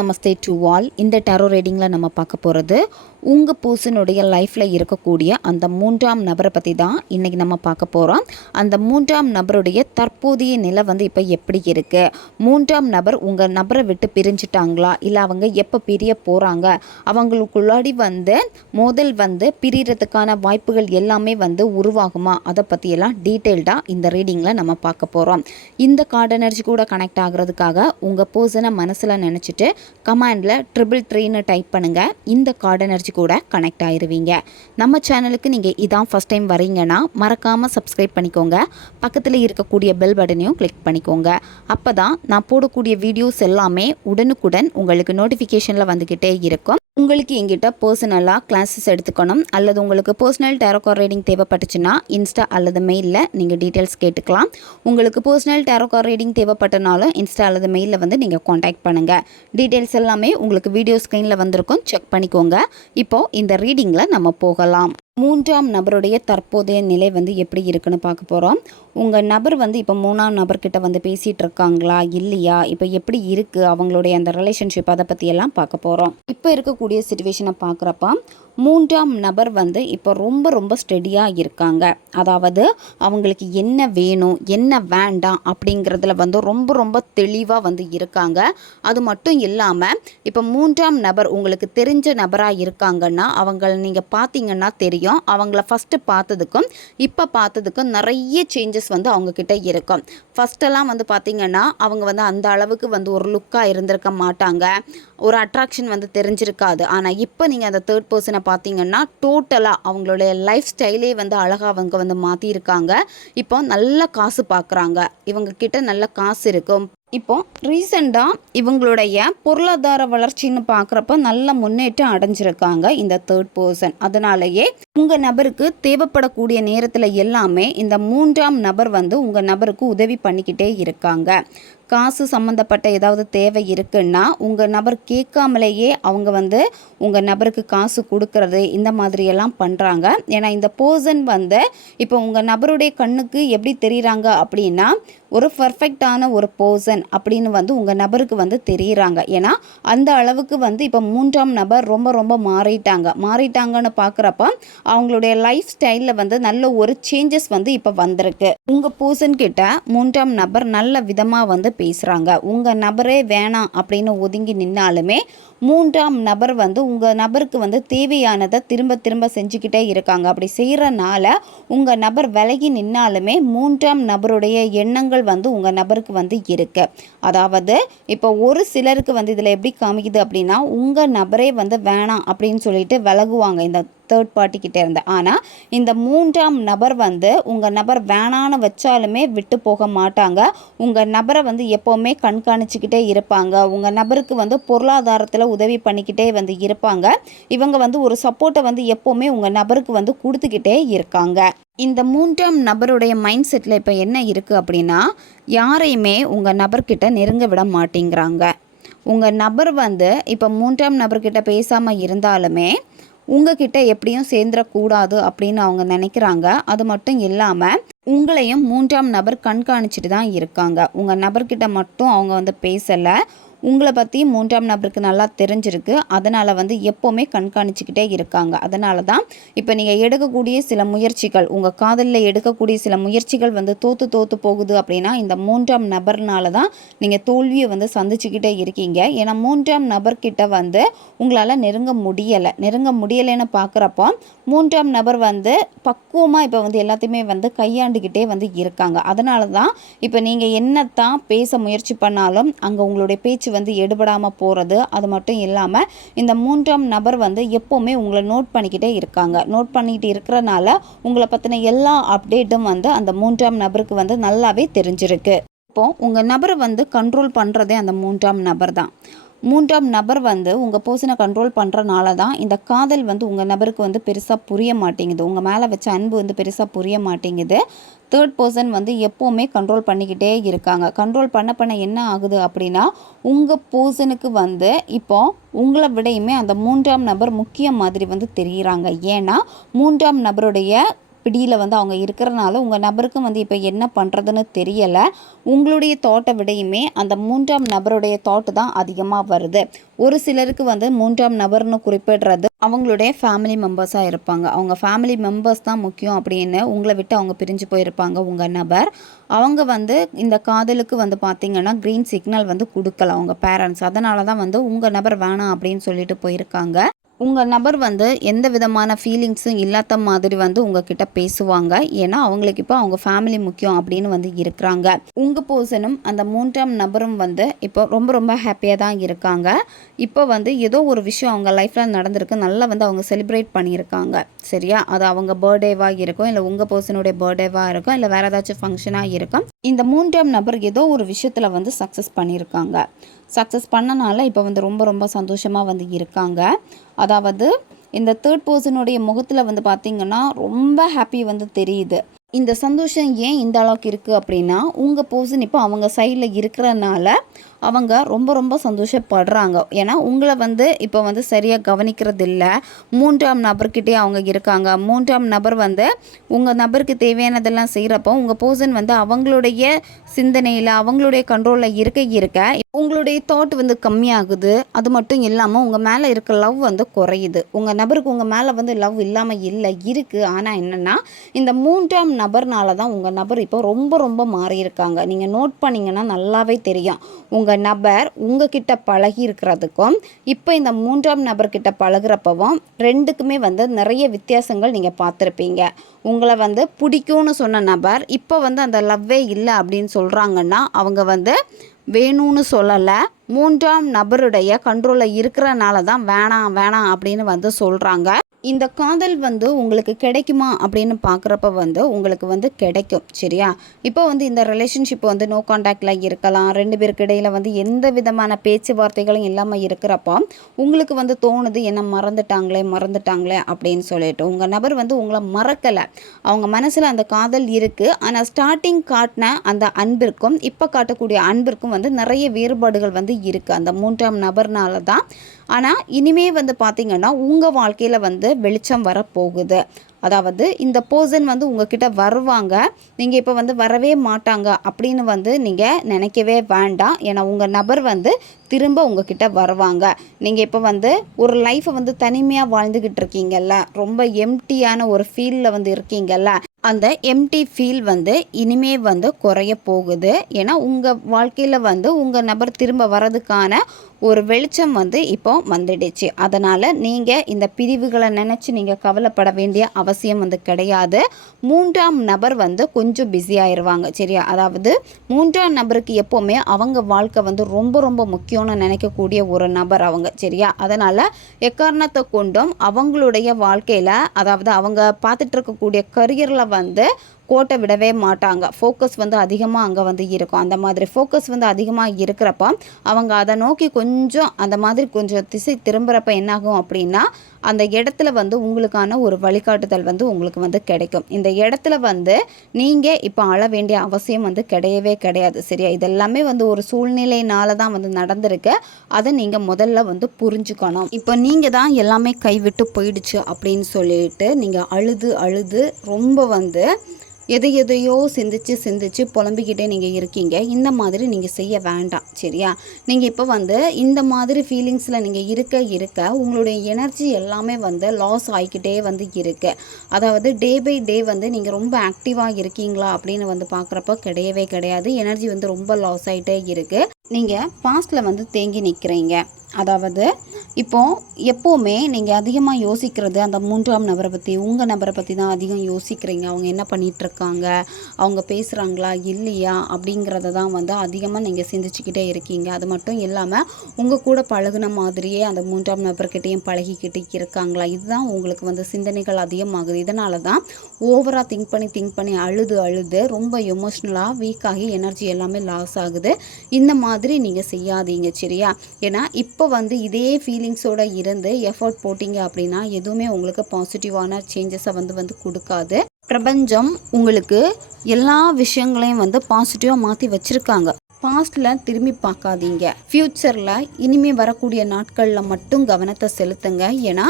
Namaste to all. இந்த tarot ரீடிங்கில் நம்ம பார்க்க போகிறது உங்கள் பர்சனுடைய லைஃப்பில் இருக்கக்கூடிய அந்த மூன்றாம் நபரை பற்றி தான் இன்றைக்கி நம்ம பார்க்க போகிறோம். அந்த மூன்றாம் நபருடைய தற்போதைய நிலை இப்போ எப்படி இருக்குது, மூன்றாம் நபர் உங்கள் நபரை விட்டு பிரிஞ்சிட்டாங்களா, இல்லை அவங்க எப்போ பிரிய போகிறாங்க, அவங்களுக்குள்ளாடி மோதல் பிரியறதுக்கான வாய்ப்புகள் எல்லாமே உருவாகுமா, அதை பற்றியெல்லாம் டீட்டெயில்டாக இந்த ரீடிங்கில் நம்ம பார்க்க போகிறோம். இந்த கார்டு எனர்ஜி கூட கனெக்ட் ஆகிறதுக்காக உங்கள் பர்சனை மனசில் நினச்சிட்டு கமாண்டில் 333ன்னு டைப் பண்ணுங்கள். இந்த கார்டு எனர்ஜி கூட கனெக்ட் ஆயிருவீங்க. நம்ம சேனலுக்கு நீங்கள் இதான் ஃபஸ்ட் டைம் வரீங்கன்னா மறக்காமல் சப்ஸ்கிரைப் பண்ணிக்கோங்க. பக்கத்தில் இருக்கக்கூடிய பெல் பட்டனையும் கிளிக் பண்ணிக்கோங்க. அப்போ தான் நான் போடக்கூடிய வீடியோஸ் எல்லாமே உடனுக்குடன் உங்களுக்கு நோட்டிஃபிகேஷனில் வந்துக்கிட்டே இருக்கும். உங்களுக்கு எங்கிட்ட பர்சனலாக கிளாஸஸ் எடுத்துக்கணும் அல்லது உங்களுக்கு பர்சனல் டேரோ கார்டு ரீடிங் தேவைப்பட்டுச்சுன்னா இன்ஸ்டா அல்லது மெயிலில் நீங்கள் டீட்டெயில்ஸ் கேட்டுக்கலாம். உங்களுக்கு பர்சனல் டேரோ கார்டு ரீடிங் தேவைப்பட்டனாலும் இன்ஸ்டா அல்லது மெயிலில் நீங்கள் காண்டாக்ட் பண்ணுங்கள். டீட்டெயில்ஸ் எல்லாமே உங்களுக்கு வீடியோ ஸ்க்ரீனில் வந்திருக்கும், செக் பண்ணிக்கோங்க. இப்போது இந்த ரீடிங்கில் நம்ம போகலாம். மூன்றாம் நபருடைய தற்போதைய நிலை எப்படி இருக்குன்னு பார்க்க போகிறோம். உங்கள் நபர் இப்போ மூணாம் நபர்கிட்ட பேசிகிட்டு இருக்காங்களா இல்லையா, இப்போ எப்படி இருக்குது அவங்களுடைய அந்த ரிலேஷன்ஷிப், அதை பற்றியெல்லாம் பார்க்க போகிறோம். இப்போ இருக்கக்கூடிய சிச்சுவேஷனை பார்க்குறப்ப மூன்றாம் நபர் இப்போ ரொம்ப ரொம்ப ஸ்டெடியாக இருக்காங்க. அதாவது அவங்களுக்கு என்ன வேணும் என்ன வேண்டாம் அப்படிங்கிறதுல ரொம்ப ரொம்ப தெளிவாக இருக்காங்க. அது மட்டும் இல்லாமல் இப்போ மூன்றாம் நபர் உங்களுக்கு தெரிஞ்ச நபராக இருக்காங்கன்னா அவங்கள நீங்கள் பார்த்தீங்கன்னா தெரியும். அவங்கள ஃபஸ்ட்டு பார்த்ததுக்கும் இப்போ பார்த்ததுக்கும் நிறைய சேஞ்சஸ் அவங்கக்கிட்ட இருக்கும். ஃபஸ்ட்டெல்லாம் பார்த்தீங்கன்னா அவங்க அந்த அளவுக்கு ஒரு லுக்காக இருந்திருக்க மாட்டாங்க, ஒரு அட்ராக்ஷன் தெரிஞ்சிருக்காது. ஆனால் இப்போ நீங்கள் அந்த தேர்ட் பர்சனை பார்த்தீங்கன்னா டோட்டலாக அவங்களுடைய லைஃப் ஸ்டைலே அழகாக அவங்க மாற்றியிருக்காங்க. இப்போ நல்ல காசு பார்க்குறாங்க, இவங்க கிட்ட நல்ல காசு இருக்கும். இப்போ ரீசெண்டாக இவங்களுடைய பொருளாதார வளர்ச்சின்னு பார்க்குறப்ப நல்ல முன்னேற்றம் அடைஞ்சிருக்காங்க இந்த தேர்ட் பர்சன். அதனாலேயே உங்கள் நபருக்கு தேவைப்படக்கூடிய நேரத்தில் எல்லாமே இந்த மூன்றாம் நபர் உங்கள் நபருக்கு உதவி பண்ணிக்கிட்டே இருக்காங்க. காசு சம்மந்தப்பட்ட ஏதாவது தேவை இருக்குன்னா உங்கள் நபர் கேட்காமலேயே அவங்க உங்கள் நபருக்கு காசு கொடுக்கறது இந்த மாதிரியெல்லாம் பண்ணுறாங்க. ஏன்னா இந்த பர்சன் இப்போ உங்கள் நபருடைய கண்ணுக்கு எப்படி தெரியுறாங்க அப்படின்னா ஒரு பர்ஃபெக்டான ஒரு பர்சன் அப்படின்னு உங்கள் நபருக்கு தெரியுறாங்க. ஏன்னா அந்த அளவுக்கு இப்போ மூன்றாம் நபர் ரொம்ப ரொம்ப மாறிட்டாங்கன்னு பார்க்குறப்ப அவங்களுடைய லைஃப் ஸ்டைலில் நல்ல ஒரு சேஞ்சஸ் இப்போ வந்திருக்கு. உங்கள் பர்சன் கிட்ட மூன்றாம் நபர் நல்ல விதமாக பேசுகிறாங்க. உங்கள் நபரே வேணாம் அப்படின்னு ஒதுங்கி நின்னாலுமே மூன்றாம் நபர் உங்கள் நபருக்கு தேவையானதை திரும்ப திரும்ப செஞ்சுக்கிட்டே இருக்காங்க. அப்படி செய்கிறனால உங்கள் நபர் விலகி நின்னாலுமே மூன்றாம் நபருடைய எண்ணங்கள் உங்கள் நபருக்கு இருக்கு. அதாவது இப்போ ஒரு சிலருக்கு இதில் எப்படி காமிக்குது அப்படின்னா உங்கள் நபரே வேணாம் அப்படின்னு சொல்லிட்டு விலகுவாங்க இந்த தேர்ட் பார்ட்டிக்கிட்டே இருந்து. ஆனால் இந்த மூன்றாம் நபர் உங்கள் நபர் வேணான்னு வச்சாலுமே விட்டு போக மாட்டாங்க. உங்கள் நபரை எப்போவுமே கண்காணிச்சுக்கிட்டே இருப்பாங்க. உங்கள் நபருக்கு பொருளாதாரத்தில் உதவி பண்ணிக்கிட்டே இருப்பாங்க. இவங்க ஒரு சப்போர்ட்டை எப்போவுமே உங்கள் நபருக்கு கொடுத்துக்கிட்டே இருக்காங்க. இந்த மூன்றாம் நபருடைய மைண்ட் செட்டில் இப்போ என்ன இருக்குது அப்படின்னா யாரையுமே உங்கள் நபர்கிட்ட நெருங்க விட மாட்டேங்கிறாங்க. உங்கள் நபர் இப்போ மூன்றாம் நபர்கிட்ட பேசாமல் இருந்தாலுமே உங்ககிட்ட எப்படியும் சேர்ந்துடக்கூடாது அப்படின்னு அவங்க நினைக்கிறாங்க. அது மட்டும் இல்லாமல் உங்களையும் மூன்றாம் நபர் கண்காணிச்சிட்டு தான் இருக்காங்க. உங்கள் நபர்கிட்ட மட்டும் அவங்க பேசலை, உங்களை பற்றி மூன்றாம் நபருக்கு நல்லா தெரிஞ்சிருக்கு. அதனால் எப்போவுமே கண்காணிச்சிக்கிட்டே இருக்காங்க. அதனால தான் இப்போ நீங்கள் எடுக்கக்கூடிய சில முயற்சிகள், உங்கள் காதலில் எடுக்கக்கூடிய சில முயற்சிகள் தோற்று போகுது அப்படின்னா இந்த மூன்றாம் நபர்னால தான் நீங்கள் தோல்வியை சந்திச்சுக்கிட்டே இருக்கீங்க. ஏன்னா மூன்றாம் நபர்கிட்ட உங்களால் நெருங்க முடியலைன்னு பார்க்குறப்போ மூன்றாம் நபர் பக்குவமாக இப்போ எல்லாத்தையுமே கையாண்டுக்கிட்டே இருக்காங்க. அதனால தான் இப்போ நீங்கள் என்னத்தான் பேச முயற்சி பண்ணாலும் அங்கே உங்களுடைய பேச்சு எடுபடாமல் போகிறது. அது மட்டும் இல்லாமல் இந்த மூன்றாம் நபர் எப்போவுமே உங்களை நோட் பண்ணிக்கிட்டே இருக்காங்க. நோட் பண்ணிக்கிட்டு இருக்கிறனால உங்களை பற்றின எல்லா அப்டேட்டும் அந்த மூன்றாம் நபருக்கு நல்லாவே தெரிஞ்சிருக்கு. இப்போது உங்கள் நபரை கண்ட்ரோல் பண்ணுறதே அந்த மூன்றாம் நபர் தான். மூன்றாம் நபர் உங்கள் பர்சனை கண்ட்ரோல் பண்ணுறனால தான் இந்த காதல் உங்கள் நபருக்கு பெருசாக புரிய மாட்டேங்குது. உங்கள் மேலே வச்ச அன்பு பெருசாக புரிய மாட்டேங்குது. தேர்ட் பர்சன் எப்போவுமே கண்ட்ரோல் பண்ணிக்கிட்டே இருக்காங்க. கண்ட்ரோல் பண்ண என்ன ஆகுது அப்படின்னா உங்கள் பர்சனுக்கு இப்போ உங்களை விடையுமே அந்த மூன்றாம் நபர் முக்கிய மாதிரி தெரியுறாங்க. ஏன்னா மூன்றாம் நபருடைய பிடியில் வந்து அவங்க இருக்கிறனால உங்கள் நபருக்கும் வந்து இப்போ என்ன பண்ணுறதுன்னு தெரியலை. உங்களுடைய தாட்டை விடையுமே அந்த 3ஆம் நபருடைய தாட்டு தான் அதிகமாக வருது. ஒரு சிலருக்கு வந்து 3ஆம் நபர்னு குறிப்பிடுறது அவங்களுடைய ஃபேமிலி மெம்பர்ஸாக இருப்பாங்க. அவங்க ஃபேமிலி மெம்பர்ஸ் தான் முக்கியம் அப்படின்னு உங்களை விட்டு அவங்க பிரிஞ்சு போயிருப்பாங்க உங்கள் நபர். அவங்க வந்து இந்த காதலுக்கு வந்து பார்த்திங்கன்னா க்ரீன் சிக்னல் வந்து கொடுக்கல அவங்க பேரண்ட்ஸ். அதனால தான் வந்து உங்கள் நபர் வேணாம் அப்படின்னு சொல்லிட்டு போயிருக்காங்க. உங்கள் நபர் வந்து எந்த விதமான ஃபீலிங்ஸும் இல்லாத மாதிரி வந்து உங்ககிட்ட பேசுவாங்க. ஏன்னா அவங்களுக்கு இப்போ அவங்க ஃபேமிலி முக்கியம் அப்படின்னு வந்து இருக்கிறாங்க. உங்கள் பர்சனும் அந்த 3ஆம் நபரும் வந்து இப்போ ரொம்ப ரொம்ப ஹாப்பியாக தான் இருக்காங்க. இப்போ வந்து ஏதோ ஒரு விஷயம் அவங்க லைஃப்பில் நடந்திருக்கு, நல்லா வந்து அவங்க செலிப்ரேட் பண்ணியிருக்காங்க. சரியா? அது அவங்க பர்த்டேவாக இருக்கும், இல்லை உங்கள் பர்சனுடைய பர்த்டேவாக இருக்கும், இல்லை வேறு ஏதாச்சும் ஃபங்க்ஷனாக இருக்கும். இந்த 3ஆம் நபர் ஏதோ ஒரு விஷயத்தில் வந்து சக்ஸஸ் பண்ணியிருக்காங்க. சக்ஸஸ் பண்ணனால இப்போ வந்து ரொம்ப ரொம்ப சந்தோஷமாக வந்து இருக்காங்க. அதாவது இந்த தேர்ட் பர்சனுடைய முகத்தில் வந்து பார்த்திங்கன்னா ரொம்ப ஹாப்பி வந்து தெரியுது. இந்த சந்தோஷம் ஏன் இந்த அளவுக்கு இருக்குது அப்படின்னா உங்கள் பர்சன் இப்போ அவங்க சைடில் இருக்கிறனால அவங்க ரொம்ப ரொம்ப சந்தோஷப்படுறாங்க. ஏன்னா உங்களை வந்து இப்போ வந்து சரியாக கவனிக்கிறது இல்லை. 3ஆம் நபர்கிட்டே அவங்க இருக்காங்க. 3ஆம் நபர் வந்து உங்கள் நபருக்கு தேவையானதெல்லாம் செய்கிறப்போ உங்கள் பர்சன் வந்து அவங்களுடைய சிந்தனையில் அவங்களுடைய கண்ட்ரோலில் இருக்க உங்களுடைய தாட் வந்து கம்மியாகுது. அது மட்டும் இல்லாமல் உங்கள் மேலே இருக்க லவ் வந்து குறையுது. உங்கள் நபருக்கு உங்கள் மேலே வந்து லவ் இல்லாமல் இல்லை, இருக்குது. ஆனால் என்னென்னா இந்த 3ஆம் நபர்னால தான் உங்கள் நபர் இப்போ ரொம்ப ரொம்ப மாறியிருக்காங்க. நீங்கள் நோட் பண்ணிங்கன்னா நல்லாவே தெரியும். உங்கள் நபர் உங்ககிட்ட பழகி இருக்கிறதுக்கும் இப்போ இந்த 3ஆம் நபர்கிட்ட பழகிறப்பவும் ரெண்டுக்குமே வந்து நிறைய வித்தியாசங்கள் நீங்கள் பார்த்துருப்பீங்க. உங்களை வந்து பிடிக்கும்னு சொன்ன நபர் இப்போ வந்து அந்த லவ்வே இல்லை அப்படின்னு சொல்கிறாங்கன்னா அவங்க வந்து வேணும்னு சொல்லலை, 3ஆம் நபருடைய கண்ட்ரோலில் இருக்கிறனால தான் வேணாம் வேணாம் அப்படின்னு வந்து சொல்கிறாங்க. இந்த காதல் வந்து உங்களுக்கு கிடைக்குமா அப்படின்னு பார்க்குறப்ப வந்து உங்களுக்கு வந்து கிடைக்கும். சரியா? இப்போ வந்து இந்த ரிலேஷன்ஷிப் வந்து நோ கான்டாக்டில் இருக்கலாம். 2 பேருக்கு இடையில் வந்து எந்த விதமான பேச்சுவார்த்தைகளும் இல்லாமல் இருக்கிறப்போ உங்களுக்கு வந்து தோணுது என்ன மறந்துட்டாங்களே அப்படின்னு சொல்லிட்டு. உங்கள் நபர் வந்து உங்களை மறக்கலை, அவங்க மனசில் அந்த காதல் இருக்குது. ஆனால் ஸ்டார்டிங் காட்டின அந்த அன்பிற்கும் இப்போ காட்டக்கூடிய அன்பிற்கும் வந்து நிறைய வேறுபாடுகள் வந்து இருக்குது அந்த 3ஆம் நபர்னால தான். ஆனால் இனிமே வந்து பார்த்திங்கன்னா உங்கள் வாழ்க்கையில் வந்து வெளிச்சம் வரப்போகுது. அதாவது இந்த பர்சன் வந்து உங்ககிட்ட வருவாங்க, நீங்கள் இப்போ வந்து வரவே மாட்டாங்க அப்படின்னு வந்து நீங்கள் நினைக்கவே வேண்டாம். ஏன்னா உங்கள் நபர் வந்து திரும்ப உங்ககிட்ட வருவாங்க. நீங்கள் இப்போ வந்து ஒரு லைஃப்பை வந்து தனிமையாக வாழ்ந்துக்கிட்டு இருக்கீங்கல்ல, ரொம்ப எம்டியான ஒரு ஃபீலில் வந்து இருக்கீங்கல்ல, அந்த எம்டி ஃபீல் வந்து இனிமே வந்து குறைய போகுது. ஏன்னா உங்கள் வாழ்க்கையில் வந்து உங்கள் நபர் திரும்ப வரதுக்கான ஒரு வெளிச்சம் வந்து இப்போ வந்துடுச்சு. அதனால் நீங்கள் இந்த பிரிவுகளை நினச்சி நீங்கள் கவலைப்பட வேண்டிய அவசியம் வந்து கிடையாது. 3ஆம் நபர் வந்து கொஞ்சம் பிஸி ஆயிடுவாங்க. சரியா? அதாவது 3ஆம் நபருக்கு எப்போவுமே அவங்க வாழ்க்கை வந்து ரொம்ப ரொம்ப முக்கியம்னு நினைக்கக்கூடிய ஒரு நபர் அவங்க. சரியா? அதனால் எக்காரணத்தை கொண்டும் அவங்களுடைய வாழ்க்கையில், அதாவது அவங்க பார்த்துட்டு இருக்கக்கூடிய கரியரில் வந்து கோட்டை விடவே மாட்டாங்க. ஃபோக்கஸ் வந்து அதிகமாக அங்கே வந்து இருக்கும். அந்த மாதிரி ஃபோக்கஸ் வந்து அதிகமாக இருக்கிறப்ப அவங்க அதை நோக்கி கொஞ்சம் திசை திரும்புகிறப்ப என்னாகும் அப்படின்னா அந்த இடத்துல வந்து உங்களுக்கான ஒரு வழிகாட்டுதல் வந்து உங்களுக்கு வந்து கிடைக்கும். இந்த இடத்துல வந்து நீங்கள் இப்போ அழ வேண்டிய அவசியம் வந்து கிடையவே கிடையாது. சரியா? இதெல்லாமே வந்து ஒரு சூழ்நிலையினால தான் வந்து நடந்திருக்கு. அதை நீங்கள் முதல்ல வந்து புரிஞ்சுக்கணும். இப்போ நீங்கள் தான் எல்லாமே கைவிட்டு போயிடுச்சு அப்படின்னு சொல்லிட்டு நீங்கள் அழுது ரொம்ப வந்து எதையோ சிந்திச்சு புலம்பிக்கிட்டே நீங்கள் இருக்கீங்க. இந்த மாதிரி நீங்கள் செய்ய வேண்டாம். சரியா? நீங்கள் இப்போ வந்து இந்த மாதிரி ஃபீலிங்ஸில் நீங்கள் இருக்க உங்களுடைய எனர்ஜி எல்லாமே வந்து லாஸ் ஆகிக்கிட்டே வந்து இருக்குது. அதாவது டே பை டே வந்து நீங்கள் ரொம்ப ஆக்டிவாக இருக்கீங்களா அப்படின்னு வந்து பார்க்குறப்ப கிடையவே கிடையாது. எனர்ஜி வந்து ரொம்ப லாஸ் ஆகிட்டே இருக்குது. நீங்கள் பாஸ்டில் வந்து தேங்கி நிற்கிறீங்க. அதாவது இப்போது எப்போவுமே நீங்கள் அதிகமாக யோசிக்கிறது அந்த 3ஆம் நபரை பற்றி, உங்கள் நபரை பற்றி தான் அதிகம் யோசிக்கிறீங்க. அவங்க என்ன பண்ணிகிட்ருக்காங்க, அவங்க பேசுகிறாங்களா இல்லையா அப்படிங்கிறத தான் வந்து அதிகமாக நீங்கள் சிந்திச்சுக்கிட்டே இருக்கீங்க. அது மட்டும் இல்லாமல் உங்கள் கூட பழகுன மாதிரியே அந்த 3ஆம் நபர்கிட்டையும் பழகிக்கிட்டு இருக்காங்களா, இதுதான் உங்களுக்கு வந்து சிந்தனைகள் அதிகமாகுது. இதனால தான் ஓவராக திங்க் பண்ணி அழுது ரொம்ப எமோஷ்னலாக வீக்காகி எனர்ஜி எல்லாமே லாஸ் ஆகுது. இந்த மாதிரி நீங்கள் செய்யாதீங்க. சரியா? ஏன்னா இப்போ வந்து இதே ஃபீலிங்ஸோடு இருந்து எஃபர்ட் போட்டிங்க அப்படின்னா எதுவுமே உங்களுக்கு பாசிட்டிவான சேஞ்சஸை வந்து கொடுக்காது. பிரபஞ்சம் உங்களுக்கு எல்லா விஷயங்களையும் வந்து பாசிட்டிவாக மாற்றி வச்சுருக்காங்க. பாஸ்டில் திரும்பி பார்க்காதீங்க. ஃப்யூச்சரில் இனிமேல் வரக்கூடிய நாட்களில் மட்டும் கவனத்தை செலுத்துங்க. ஏன்னா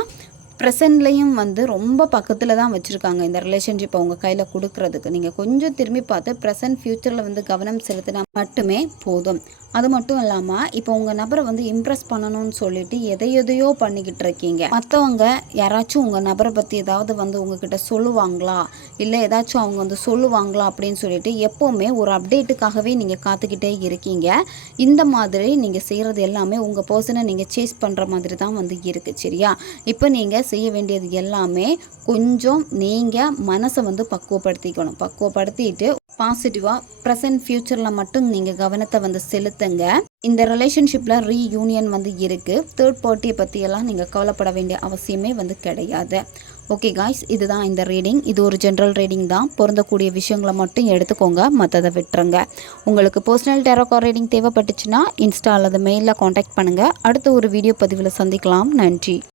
ப்ரெசன்ட்லேயும் வந்து ரொம்ப பக்கத்தில் தான் வச்சுருக்காங்க இந்த ரிலேஷன்ஷிப்பை உங்கள் கையில் கொடுக்கறதுக்கு. நீங்கள் கொஞ்சம் திரும்பி பார்த்து ப்ரெசன்ட் ஃப்யூச்சரில் வந்து கவனம் செலுத்தினா மட்டுமே போதும். அது மட்டும் இல்லாமல் இப்போ உங்கள் நபரை வந்து இம்ப்ரெஸ் பண்ணணும்னு சொல்லிட்டு எதையோ பண்ணிக்கிட்டு இருக்கீங்க. மற்றவங்க யாராச்சும் உங்கள் நபரை பற்றி ஏதாவது வந்து உங்ககிட்ட சொல்லுவாங்களா, இல்லை ஏதாச்சும் அவங்க வந்து சொல்லுவாங்களா அப்படின்னு சொல்லிட்டு எப்போவுமே ஒரு அப்டேட்டுக்காகவே நீங்கள் காத்துக்கிட்டே இருக்கீங்க. இந்த மாதிரி நீங்கள் செய்கிறது எல்லாமே உங்கள் பர்சனை நீங்கள் சேஸ் பண்ணுற மாதிரி தான் வந்து இருக்குது. சரியா? இப்போ நீங்கள் செய்ய வேண்டியது எல்லாமே கொஞ்சம் நீங்கள் மனசை வந்து பக்குவப்படுத்திட்டு பாசிட்டிவாக ப்ரெசன்ட் ஃப்யூச்சரில் மட்டும் நீங்கள் கவனத்தை வந்து செலுத்துங்க. இந்த ரிலேஷன்ஷிப்பில் ரீயூனியன் வந்து இருக்குது. தேர்ட் பார்ட்டியை பற்றியெல்லாம் நீங்கள் கவலைப்பட வேண்டிய அவசியமே வந்து கிடையாது. ஓகே காய்ஸ், இதுதான் இந்த ரீடிங். இது ஒரு ஜென்ரல் ரீடிங் தான். பொருந்தக்கூடிய விஷயங்களை மட்டும் எடுத்துக்கோங்க, மற்றதை விட்டுருங்க. உங்களுக்கு பர்சனல் டேரோ கார்ட் ரீடிங் தேவைப்பட்டுச்சுன்னா இன்ஸ்டா அல்லது மெயிலில் காண்டாக்ட் பண்ணுங்கள். அடுத்த ஒரு வீடியோ பதிவில் சந்திக்கலாம். நன்றி.